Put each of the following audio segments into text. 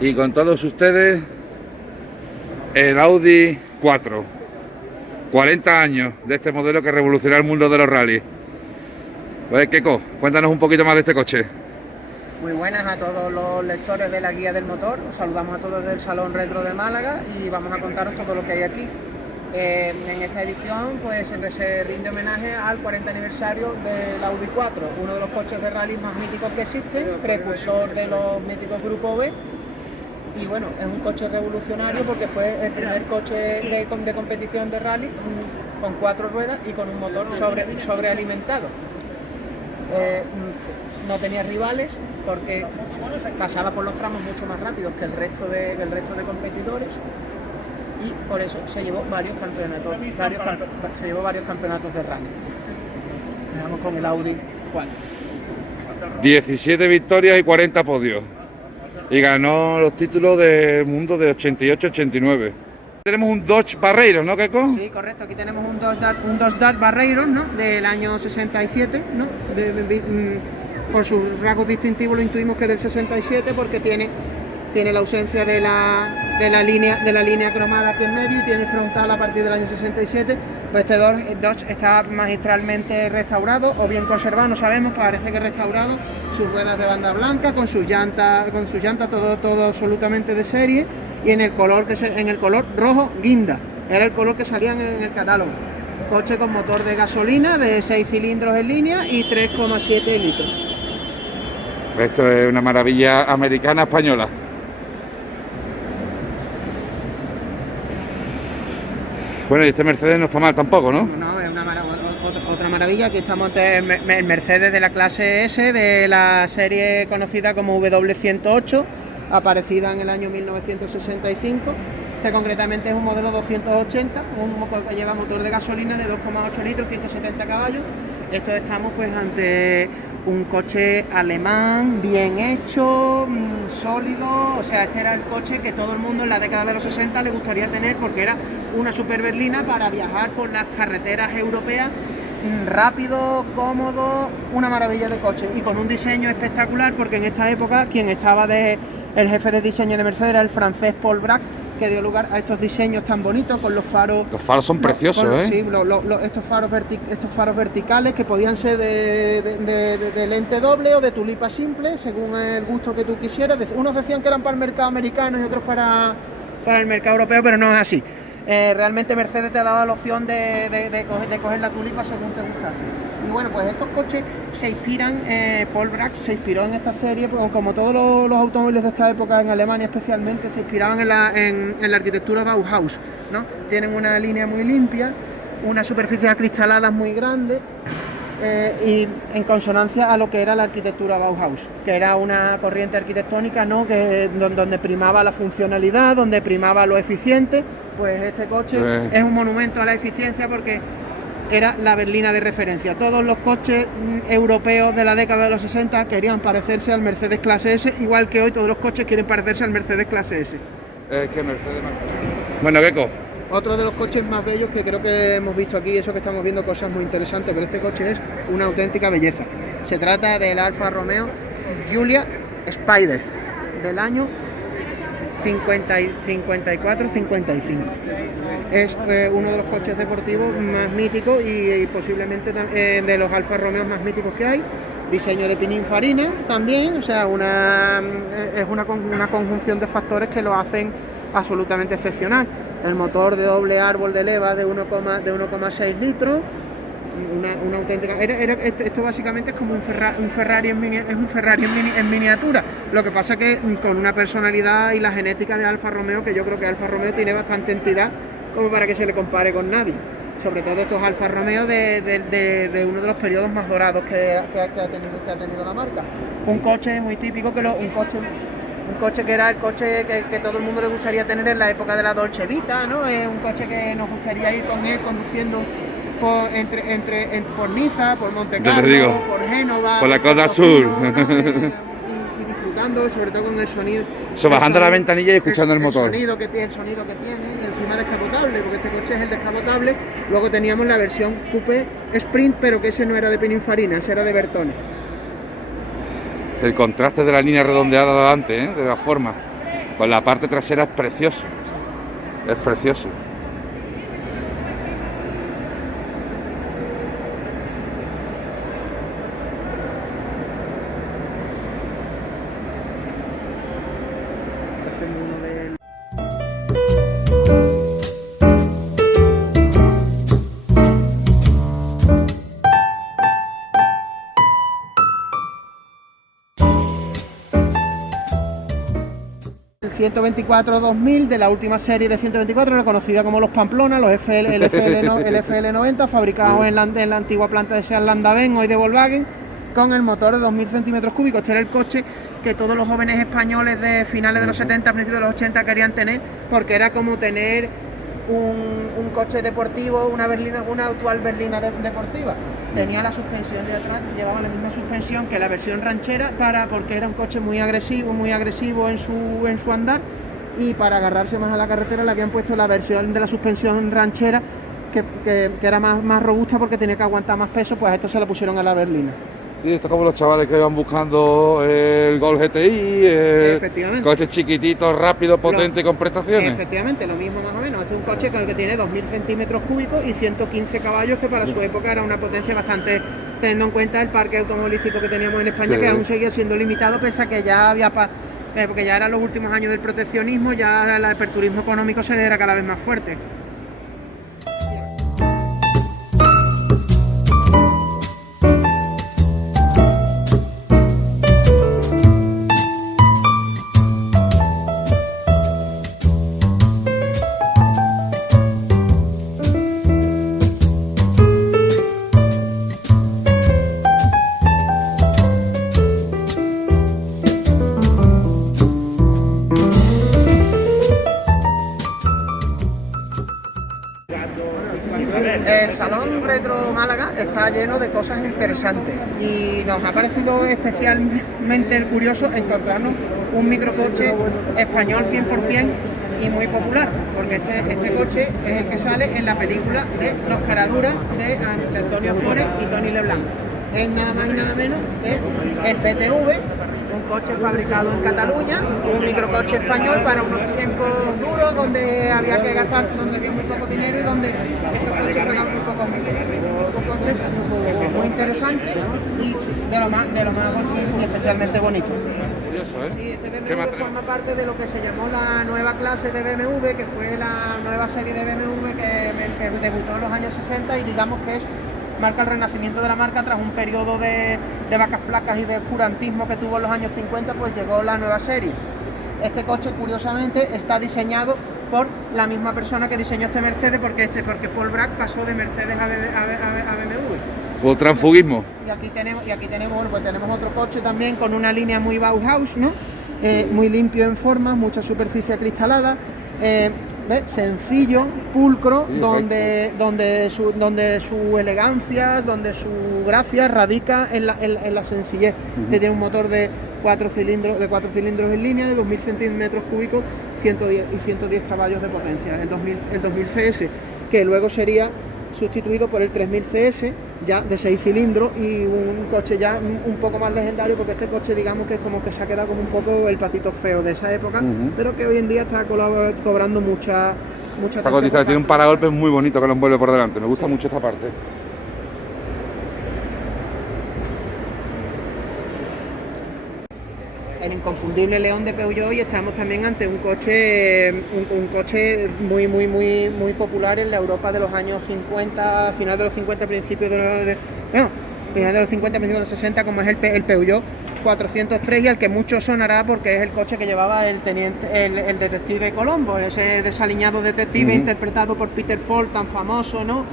Y con todos ustedes, el Audi 4. 40 años de este modelo que revolucionó el mundo de los rallies. Pues, Keko, cuéntanos un poquito más de este coche. Muy buenas a todos los lectores de la guía del motor. Os saludamos a todos del Salón Retro de Málaga y vamos a contaros todo lo que hay aquí. En esta edición pues se rinde homenaje al 40 aniversario del Audi 4, uno de los coches de rally más míticos que existen, precursor de los míticos Grupo B. Y bueno, es un coche revolucionario porque fue el primer coche de competición de rally con 4 ruedas y con un motor sobrealimentado. No tenía rivales porque pasaba por los tramos mucho más rápidos que el resto de competidores y por eso se llevó varios campeonatos de rally. Vamos con el Audi 4. 17 victorias y 40 podios. Y ganó los títulos del mundo de 88-89. Tenemos un Dodge Barreiro, ¿no, Keko? Sí, correcto. Aquí tenemos un Dodge Dart Barreiro, ¿no? Del año 67, ¿no? Por sus rasgos distintivos lo intuimos que es del 67 porque tiene la ausencia de la línea cromada aquí en medio y tiene el frontal a partir del año 67. Pues este Dodge está magistralmente restaurado o bien conservado, no sabemos, parece que restaurado. Sus ruedas de banda blanca, con sus llantas todo absolutamente de serie y en el color rojo guinda, era el color que salía en el catálogo. Coche con motor de gasolina de 6 cilindros en línea y 3,7 litros. Esto es una maravilla americana española. Bueno, y este Mercedes no está mal tampoco, ¿no? No, es otra maravilla. Aquí estamos en el Mercedes de la clase S, de la serie conocida como W108, aparecida en el año 1965. Este concretamente es un modelo 280, que lleva motor de gasolina de 2,8 litros, 170 caballos. Estamos pues ante un coche alemán, bien hecho, sólido. O sea, este era el coche que todo el mundo en la década de los 60 le gustaría tener porque era una super berlina para viajar por las carreteras europeas, rápido, cómodo, una maravilla de coche y con un diseño espectacular porque en esta época quien estaba el jefe de diseño de Mercedes era el francés Paul Bracq, que dio lugar a estos diseños tan bonitos con los faros. Los faros son preciosos, Sí, estos faros verticales que podían ser de lente doble o de tulipa simple, según el gusto que tú quisieras. Unos decían que eran para el mercado americano y otros para el mercado europeo, pero no es así. Realmente Mercedes te daba la opción de coger la tulipa según te gustase. Y bueno, pues estos coches se inspiran, Paul Bracq se inspiró en esta serie, pues, como todos los automóviles de esta época, en Alemania especialmente, se inspiraban en la arquitectura Bauhaus, ¿no? Tienen una línea muy limpia, unas superficies acristaladas muy grandes, y en consonancia a lo que era la arquitectura Bauhaus, que era una corriente arquitectónica, ¿no? Donde primaba la funcionalidad, donde primaba lo eficiente. Pues este coche es un monumento a la eficiencia porque era la berlina de referencia. Todos los coches europeos de la década de los 60 querían parecerse al Mercedes clase S, igual que hoy todos los coches quieren parecerse al Mercedes clase S. Es que Mercedes... Bueno, Keko. Otro de los coches más bellos que creo que hemos visto aquí, eso que estamos viendo cosas muy interesantes, pero este coche es una auténtica belleza. Se trata del Alfa Romeo Giulia Spider del año 54-55. Es uno de los coches deportivos más míticos y posiblemente de los Alfa Romeo más míticos que hay. Diseño de Pininfarina también, o sea, es una conjunción de factores que lo hacen absolutamente excepcional. El motor de doble árbol de leva de 1,6 litros, una auténtica... Esto básicamente es como un Ferrari en miniatura. Lo que pasa que con una personalidad y la genética de Alfa Romeo, que yo creo que Alfa Romeo tiene bastante entidad como para que se le compare con nadie. Sobre todo estos Alfa Romeo de uno de los periodos más dorados que ha tenido la marca. Un coche muy típico, un coche que era el coche que todo el mundo le gustaría tener en la época de la Dolce Vita, ¿no? Es un coche que nos gustaría ir con él conduciendo por Niza, por Monte Carlo, por Génova, por la Costa Sur, ¿no? Y disfrutando, sobre todo con el sonido. Bajando la ventanilla y escuchando el motor. El sonido que tiene, y encima descapotable, porque este coche es el descapotable. Luego teníamos la versión Coupé Sprint, pero que ese no era de Pininfarina, ese era de Bertone. El contraste de la línea redondeada de adelante, de la forma. Pues la parte trasera es precioso. Es precioso. Hacemos uno del... El 124-2000 de la última serie de 124, conocida como los Pamplona, los el FL90, fabricados en la antigua planta de Seat Landavén, hoy de Volkswagen, con el motor de 2000 centímetros cúbicos. Este era el coche que todos los jóvenes españoles de finales de los 70, principios de los 80 querían tener, porque era como tener un coche deportivo, una actual berlina deportiva. Tenía la suspensión de atrás, llevaba la misma suspensión que la versión ranchera, porque era un coche muy agresivo en su andar, y para agarrarse más a la carretera le habían puesto la versión de la suspensión ranchera que era más robusta porque tenía que aguantar más peso. Pues a esto se la pusieron a la berlina. Sí, esto es como los chavales que iban buscando el Golf GTI, coches chiquititos, rápido, potente, con prestaciones. Efectivamente, lo mismo más o menos. Este es un coche que tiene 2000 centímetros cúbicos y 115 caballos, que para su época era una potencia bastante, teniendo en cuenta el parque automovilístico que teníamos en España, que aún seguía siendo limitado, pese a que ya había, porque ya eran los últimos años del proteccionismo, ya el aperturismo económico se era cada vez más fuerte. El Salón Retro Málaga está lleno de cosas interesantes y nos ha parecido especialmente curioso encontrarnos un microcoche español 100% y muy popular, porque este coche es el que sale en la película de Los Caraduras de Antonio Flores y Tony Leblanc. Es nada más y nada menos que el PTV, un coche fabricado en Cataluña, un microcoche español para unos tiempos duros donde había que gastar, donde había muy poco dinero y donde estos coches pagaban muy pocos impuestos. Un coche muy interesante y de lo más y especialmente bonito. Curioso, ¿eh? Sí, este BMW forma parte de lo que se llamó la nueva clase de BMW, que fue la nueva serie de BMW que debutó en los años 60 y digamos que marca el renacimiento de la marca tras un periodo de vacas flacas y de oscurantismo que tuvo en los años 50, pues llegó la nueva serie. Este coche, curiosamente, está diseñado por la misma persona que diseñó este Mercedes, porque Paul Bracq pasó de Mercedes a BMW. O transfugismo. Y aquí tenemos otro coche también con una línea muy Bauhaus, ¿no? Muy limpio en forma, mucha superficie acristalada. Sencillo, pulcro, sí, donde su elegancia, donde su gracia radica en la sencillez. Que tiene un motor de 4 cilindros en línea, de 2000 centímetros cúbicos, 110 caballos de potencia. El 2000 CS, que luego sería sustituido por el 3000 CS, ya de 6 cilindros, y un coche ya un poco más legendario, porque este coche digamos que es como que se ha quedado como un poco el patito feo de esa época, pero que hoy en día está cobrando mucha atención. Tiene un paragolpes muy bonito que lo envuelve por delante, me gusta mucho esta parte. El inconfundible León de Peugeot, y estamos también ante un coche muy popular en la Europa de los años 50, final de los 50, principios de los 50, principios de los 60, como es el Peugeot 403, y al que mucho sonará porque es el coche que llevaba el detective Colombo, ese desaliñado detective interpretado por Peter Falk, tan famoso, ¿no?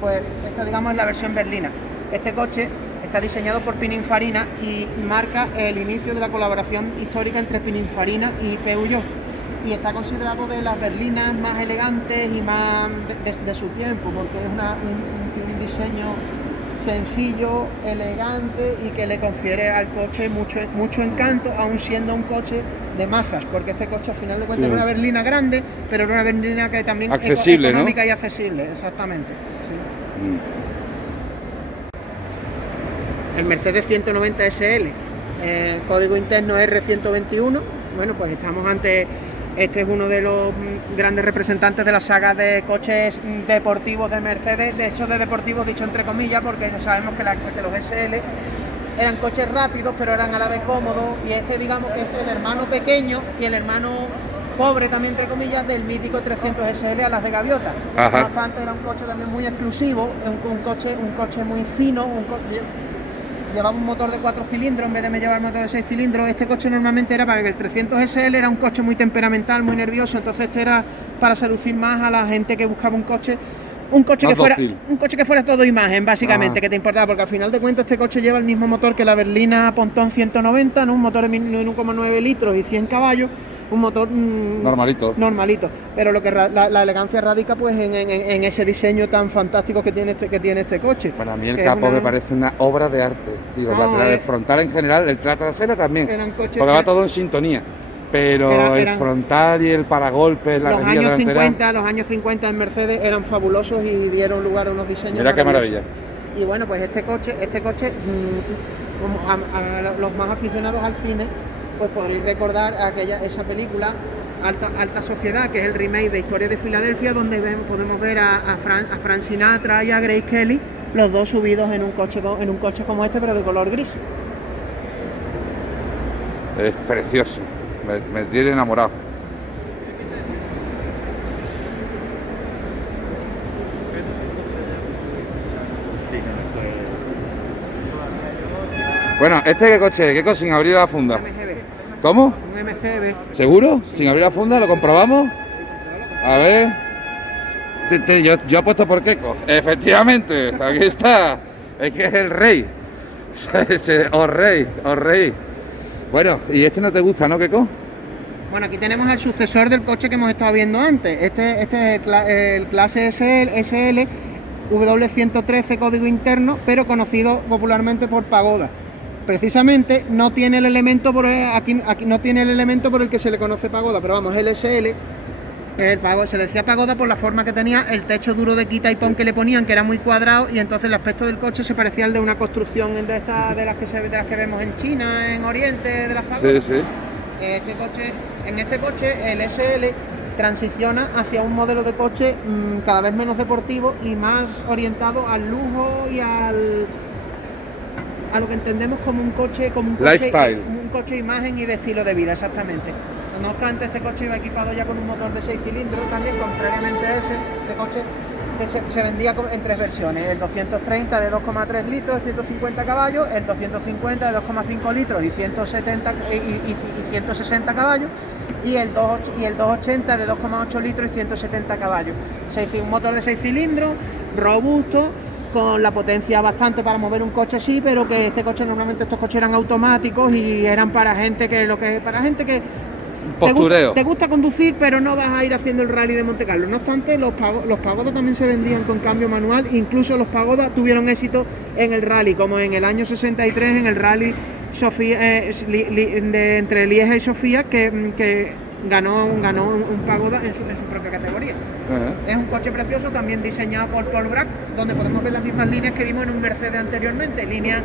Pues esta, digamos, es la versión berlina. Este coche está diseñado por Pininfarina y marca el inicio de la colaboración histórica entre Pininfarina y Peugeot, y está considerado de las berlinas más elegantes y más de su tiempo, porque es un diseño sencillo, elegante, y que le confiere al coche mucho encanto, aun siendo un coche de masas, porque este coche al final de cuentas era una berlina grande, pero era una berlina que también accesible, económica, ¿no? Y Y accesible, exactamente. Sí. El Mercedes 190 SL, código interno R121. Bueno, pues estamos ante Este es uno de los grandes representantes de la saga de coches deportivos de Mercedes, de hecho de deportivos dicho entre comillas, porque ya sabemos que los SL eran coches rápidos, pero eran a la vez cómodos, y este digamos que es el hermano pequeño y el hermano pobre también entre comillas del mítico 300 SL a las de Gaviota. Ajá. No obstante, era un coche también muy exclusivo, un coche muy fino, llevaba un motor de 4 cilindros en vez de llevar motor de 6 cilindros. Este coche normalmente era para que el 300 SL era un coche muy temperamental, muy nervioso, entonces este era para seducir más a la gente que buscaba un coche que fuera todo imagen, básicamente, que te importaba, porque al final de cuentas este coche lleva el mismo motor que la berlina Pontón 190, ¿no? Un motor de 1,9 litros y 100 caballos, un motor normalito, pero lo que la elegancia radica pues en ese diseño tan fantástico que tiene este coche. Bueno, a mí el capó me parece una obra de arte, digo, el frontal en general, el trasera también, porque va todo en sintonía. Pero el frontal y el paragolpes, la rejilla delantera... Los años 50 en Mercedes eran fabulosos y dieron lugar a unos diseños Mira qué maravilla. Y bueno, pues este coche como a los más aficionados al cine, pues podréis recordar esa película Alta Sociedad, que es el remake de Historia de Filadelfia, donde podemos ver a Frank Sinatra y a Grace Kelly, los dos subidos en un coche como este, pero de color gris. Es precioso. Me tiene enamorado. Bueno, ¿este qué coche es? ¿Qué coche sin abrir la funda? MGB. ¿Cómo? Un MGB. ¿Seguro? Sí. ¿Sin abrir la funda? ¿Lo comprobamos? A ver. Yo apuesto por Keiko. Efectivamente, aquí está. Es que es el rey. Os rey. Bueno, y este no te gusta, ¿no, Keiko? Bueno, aquí tenemos el sucesor del coche que hemos estado viendo antes. Este es el clase SL W113 código interno, pero conocido popularmente por Pagoda. Precisamente no tiene el elemento aquí no tiene el elemento por el que se le conoce Pagoda, pero vamos, el SL se decía Pagoda por la forma que tenía, el techo duro de quita y pon que le ponían, que era muy cuadrado, y entonces el aspecto del coche se parecía al de una construcción de las que vemos en China, en Oriente, de las pagodas. Sí. En este coche el SL transiciona hacia un modelo de coche cada vez menos deportivo y más orientado al lujo y a lo que entendemos como un coche lifestyle, un coche imagen y de estilo de vida, exactamente. No obstante, este coche iba equipado ya con un motor de 6 cilindros también, contrariamente a ese. Este coche se vendía en 3 versiones: el 230 de 2,3 litros, 150 caballos, el 250 de 2,5 litros y 160 caballos, y el 280 de 2,8 litros y 170 caballos. Un motor de 6 cilindros, robusto, con la potencia bastante para mover un coche así, pero que estos coches eran automáticos y eran para gente que postureo. Te gusta conducir, pero no vas a ir haciendo el rally de Monte Carlo. No obstante, los Pagoda también se vendían con cambio manual, incluso los Pagoda tuvieron éxito en el rally, como en el año 63 en el rally entre Lieja y Sofía, que ganó un Pagoda en su propia categoría. Es un coche precioso, también diseñado por Paul Bracq, donde podemos ver las mismas líneas que vimos en un Mercedes anteriormente, líneas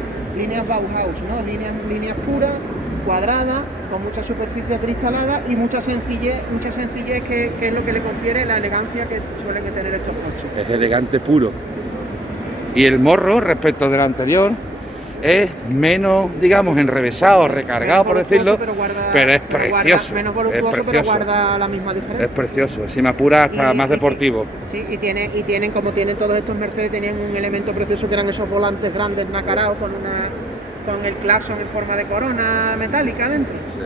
Bauhaus, ¿no? Líneas puras, cuadrada, con mucha superficie cristalada y mucha sencillez que es lo que le confiere la elegancia que suelen tener estos coches. Es elegante puro. Y el morro, respecto del anterior, es menos, digamos, enrevesado, recargado, por decirlo, pero es precioso. Menos voluptuoso, pero guarda la misma diferencia. Es precioso, si me apura hasta más deportivo. Sí, y tienen, como tienen todos estos Mercedes, tenían un elemento precioso que eran esos volantes grandes nacarados con el claxon en forma de corona metálica adentro. Sí.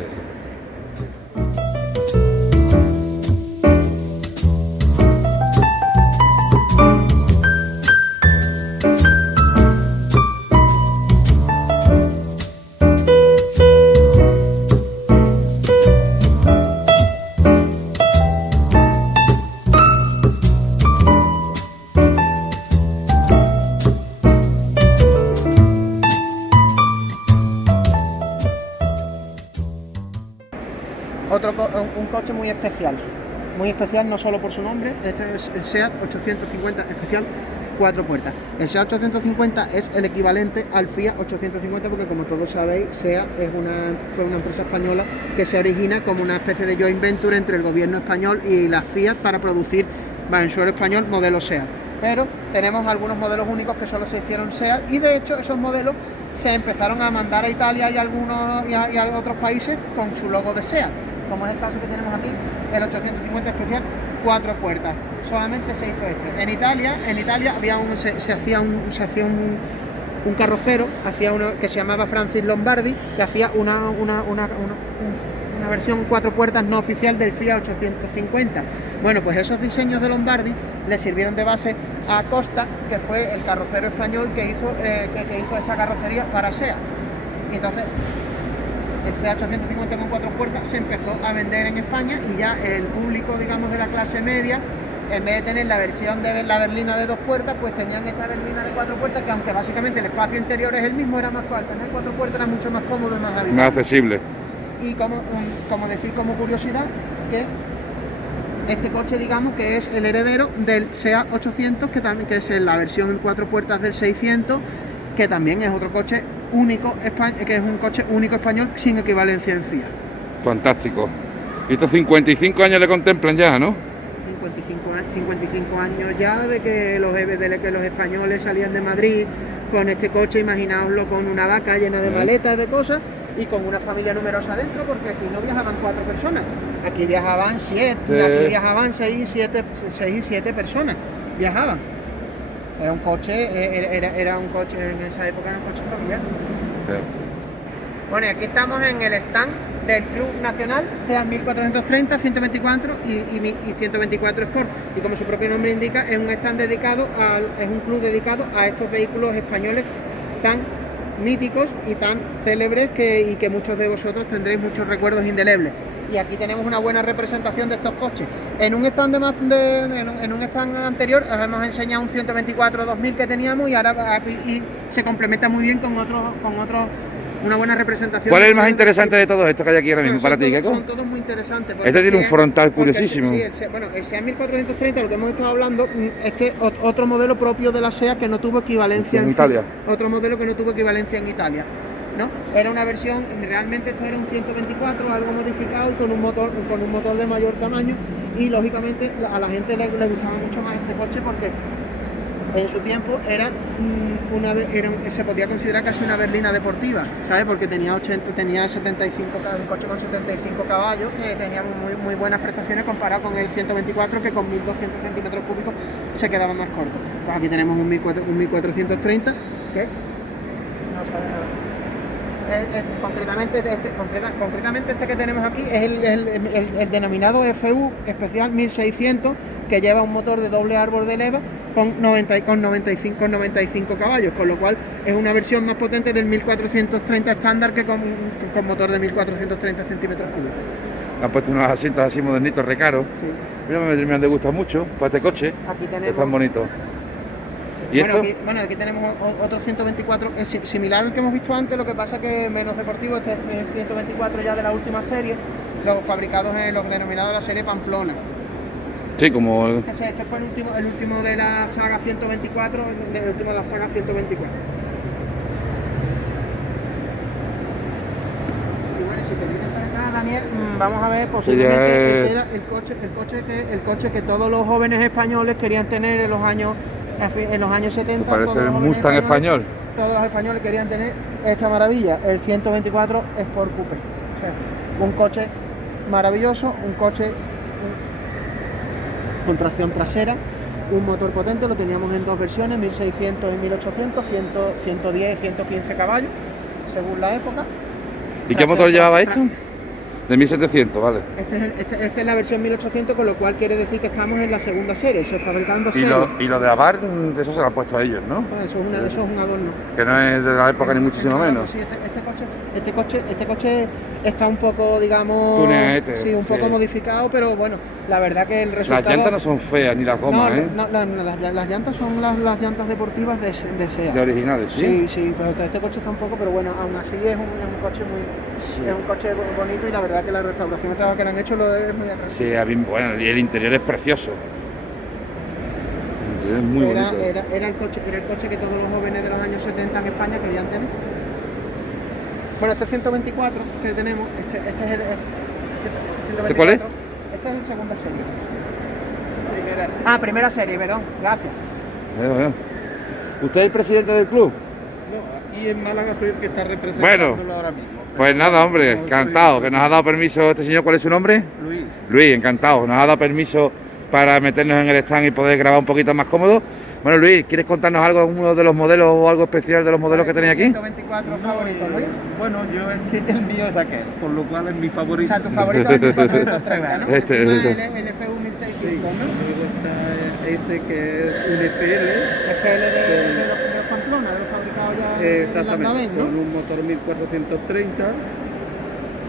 Un coche muy especial no solo por su nombre. Este es el SEAT 850 especial, 4 puertas. El SEAT 850 es el equivalente al Fiat 850 porque, como todos sabéis, SEAT fue una empresa española que se origina como una especie de joint venture entre el gobierno español y la Fiat para producir en suelo español modelos SEAT. Pero tenemos algunos modelos únicos que solo se hicieron SEAT, y de hecho esos modelos se empezaron a mandar a Italia y a otros países con su logo de SEAT, como es el caso que tenemos aquí, el 850 especial 4 puertas. Solamente se hizo este. En Italia se hacía un carrocero, que se llamaba Francis Lombardi, que hacía una versión 4 puertas no oficial del Fiat 850. Bueno, pues esos diseños de Lombardi le sirvieron de base a Costa, que fue el carrocero español que hizo esta carrocería para SEAT. Y entonces el SEAT 850 con 4 puertas se empezó a vender en España, y ya el público, digamos, de la clase media, en vez de tener la versión de la berlina de 2 puertas, pues tenían esta berlina de 4 puertas, que aunque básicamente el espacio interior es el mismo, era más cómodo. Tener 4 puertas era mucho más cómodo y más habitual. Más accesible. Y como curiosidad, que este coche, digamos, que es el heredero del SEAT 800, que es la versión en 4 puertas del 600, que también es otro coche único, que es un coche único español sin equivalencia en Fiat. Fantástico. Y estos 55 años le contemplan ya, ¿no? 55 años ya de que los españoles salían de Madrid con este coche, imaginaoslo, con una vaca llena de maletas, de cosas, y con una familia numerosa dentro, porque aquí no viajaban 4 personas, aquí viajaban 7, aquí viajaban 6 y 7 personas, viajaban. Era un coche, en esa época era un coche familiar. Bueno, y aquí estamos en el stand del Club Nacional, SEAT 1430, 124 y 124 Sport. Y como su propio nombre indica, es un stand es un club dedicado a estos vehículos españoles tan míticos y tan célebres y que muchos de vosotros tendréis muchos recuerdos indelebles. Y aquí tenemos una buena representación de estos coches. En un stand en un stand anterior os hemos enseñado un 124 2000 que teníamos, y ahora se complementa muy bien con otros, una buena representación. ¿Cuál es el más interesante de todo esto que hay aquí ahora mismo para ti, Keiko? Son todos muy interesantes. Este tiene un frontal curiosísimo. El SEAT 1430, lo que hemos estado hablando, otro modelo propio de la SEAT que no tuvo equivalencia en Italia. Otro modelo que no tuvo equivalencia en Italia, ¿no? Era una versión, realmente esto era un 124, algo modificado y con un motor de mayor tamaño, y lógicamente a la gente le gustaba mucho más este coche porque en su tiempo se podía considerar casi una berlina deportiva, ¿sabes? Porque tenía 75, un coche con 75 caballos, que tenía muy buenas prestaciones comparado con el 124, que con 1200 centímetros cúbicos se quedaba más corto. Pues aquí tenemos un 1430, que no sabe nada. Concretamente este que tenemos aquí es el denominado FU especial 1600, que lleva un motor de doble árbol de leva con 95 caballos, con lo cual es una versión más potente del 1430 estándar que con motor de 1430 centímetros cúbicos. Han puesto unos asientos así modernitos, recaros. Sí. Mira, me han gustado mucho para este coche. Aquí tenemos, es tan bonito. ¿Y esto? Aquí tenemos otro 124 similar al que hemos visto antes, lo que pasa que menos deportivo. Este es el 124 ya de la última serie, los fabricados en los denominados la serie Pamplona. Sí, como Este fue el último de la saga 124, el último de la saga 124. Y bueno, si te vienes para acá, Daniel, vamos a ver, posiblemente este era el coche que todos los jóvenes españoles querían tener en los años 70. Parece el Mustang español. Todos los españoles querían tener esta maravilla, el 124 Sport Coupe. O sea, un coche maravilloso, un coche con tracción trasera, un motor potente. Lo teníamos en 2 versiones, 1600 y 1800, 110 y 115 caballos, según la época. ¿Y qué motor llevaba esto? De 1700, vale. Esta es la versión 1800, con lo cual quiere decir que estamos en la segunda serie, se fabricando serie. Y lo de Abarth, de eso se lo han puesto a ellos, ¿no? Eso es un adorno. Que no es de la época ni muchísimo menos. Sí, este coche está un poco, digamos, un poco modificado, pero bueno, la verdad que el resultado... Las llantas no son feas, ni las gomas, no, las llantas son las llantas deportivas de SEAT. De originales, ¿sí? Sí, pero este coche está un poco, pero bueno, aún así es un coche es un coche bonito, y la verdad que la restauración, el trabajo que le han hecho es muy agradecido. Sí, bueno, y el interior es precioso. Sí, es muy era, bonito. era el coche que todos los jóvenes de los años 70 en España querían tener. Bueno, este 124 que tenemos, este es el 124. ¿Este cuál es? Este es el segunda serie. Primera serie, perdón. Gracias. Bueno. ¿Usted es el presidente del club? No, aquí en Málaga soy el que está representando Bueno, ahora mismo. Pues nada, hombre, No, encantado, que nos ha dado permiso este señor. ¿Cuál es su nombre? Luis. Luis, encantado. Nos ha dado permiso para meternos en el stand y poder grabar un poquito más cómodo. Bueno, Luis, ¿quieres contarnos algo, alguno de los modelos o algo especial de los modelos que tenéis aquí? 124 favorito, Luis. Bueno, yo es que el mío es aquel, por lo cual es mi O favorito. sea, tu favorito es el 1430, ¿no? Este, Encima este. el FU 1600, Sí, ¿no? luego está ese que es un FL. FL de los Pamplona, de los fabricados ya en Exactamente, Landavén, con ¿no? un motor 1430.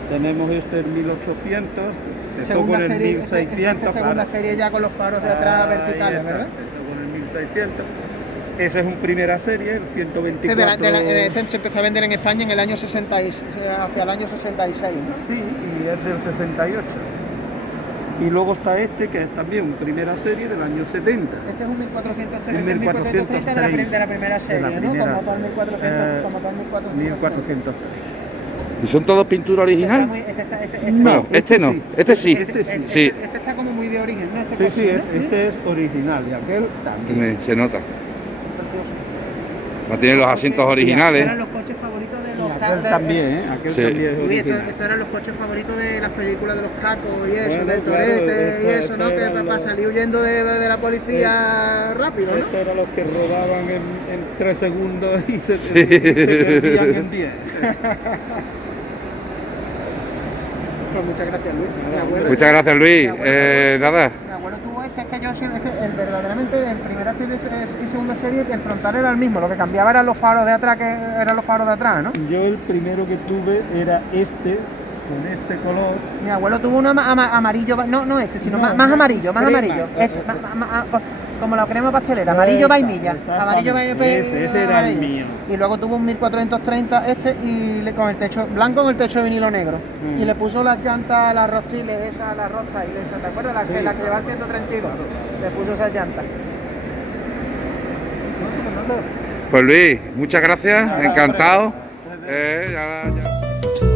Tenemos este el 1800, empezó con el 1600. segunda claro. serie ya con los faros de atrás verticales, ¿verdad? Empezó con el 1600. Ese es un primera serie, el 124. Este se empezó a vender en España en el año 66, hacia el año 66, ¿no? Sí, y es del 68. Y luego está este, que es también primera serie del año 70. Este es un 1430, El 1430 de la primera serie, de la ¿no? primera Con motor 1400, con motor 1430. 1403. ¿Y son todos pintura original? Bueno, este no, sí. este sí. Este sí. Sí, Este está como muy de origen, ¿no? Este Sí, coche, sí, ¿no? este es original y aquel también. se nota. Precioso. No tiene los asientos Eran originales. los coches favoritos de Y los aquel también, ¿eh? Aquel Sí. también es Uy, original. estos eran los coches favoritos de las películas de los cacos y eso, Bueno, del claro, torete y eso, ¿no? estos Que eran para los- salir huyendo de la policía rápido, ¿no? Estos eran los que rodaban en 3 segundos y se perdían en 10. Pues muchas gracias, Luis. Mi abuelo, Muchas gracias, Luis. Mi abuelo- Nada, Mi abuelo tuvo este, es que yo siempre, es que verdaderamente en primera serie y segunda serie el frontal era el mismo, lo que cambiaba eran los faros de atrás, ¿no? Yo el primero que tuve era este, con este color. Mi abuelo tuvo uno amarillo, no este, sino No, más amarillo, más crema. amarillo. Como la crema pastelera, amarillo vainilla. Amarillo vainilla. Ese era el mío. Y luego tuvo un 1430 con el techo blanco con el techo de vinilo negro. Mm. Y le puso las llantas, las rostiles, las rostas, ¿te acuerdas? Las Sí. que lleva el 132. Le puso esas llantas. pues Luis, muchas gracias, encantado. Ya.